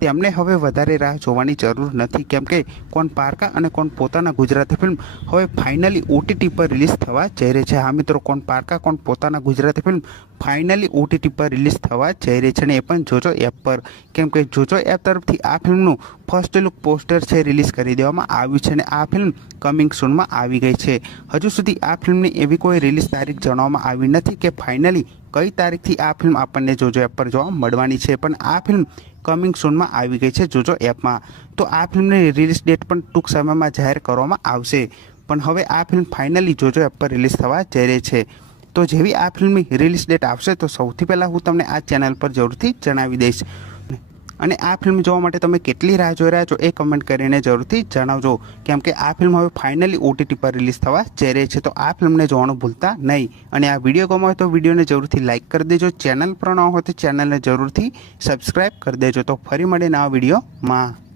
તેમને હવે વધારે રાહ જોવાની જરૂર નથી, કેમ કે કોણ પારકા અને કોણ પોતાના ગુજરાતી ફિલ્મ હવે ફાઇનલી ઓટીટી પર રિલીઝ થવા જઈ રહી છે। હા મિત્રો, કોણ પારકા કોણ પોતાના ગુજરાતી ફિલ્મ ફાઇનલી ઓટીટી પર રિલીઝ થવા જઈ રહી છે, અને એ પણ જોજો એપ પર, કેમ કે જોજો એપ તરફથી આ ફિલ્મનું ફર્સ્ટ લુક પોસ્ટર છે રિલીઝ કરી દેવામાં આવ્યું છે, અને આ ફિલ્મ કમિંગ સૂનમાં આવી ગઈ છે। હજુ સુધી આ ફિલ્મની એવી કોઈ રિલીઝ તારીખ જણાવવામાં આવી નથી કે ફાઇનલી કઈ તારીખથી આ ફિલ્મ આપણને જોજો એપ પર જોવા મળવાની છે, પણ આ ફિલ્મ કમિંગ સૂનમાં આવી ગઈ છે જોજો એપમાં। તો આ ફિલ્મની રિલીઝ ડેટ પણ ટૂંક સમયમાં જાહેર કરવામાં આવશે, પણ હવે આ ફિલ્મ ફાઇનલી જોજો એપ પર રિલીઝ થવા જઈ રહી છે। તો જેવી આ ફિલ્મની રિલીઝ ડેટ આવશે તો સૌથી પહેલાં હું તમને આ ચેનલ પર જરૂરથી જણાવી દઈશ, અને આ ફિલ્મ જોવા માટે તમે કેટલી રાહ જોઈ રહ્યા છો એ કમેન્ટ કરીને જરૂરથી જણાવજો, કેમ કે આ ફિલ્મ હવે ફાઇનલી ઓટીટી પર રિલીઝ થવા જઈ રહી છે, તો આ ફિલ્મને જોવાનું ભૂલતા નહીં। અને આ વિડીયો ગમ્યો હોય તો વિડીયોને જરૂરથી લાઇક કરી દેજો, ચેનલ પર ન હોય તો ચેનલને જરૂરથી સબસ્ક્રાઈબ કરી દેજો। તો ફરી મળીએ નવા વિડીયોમાં।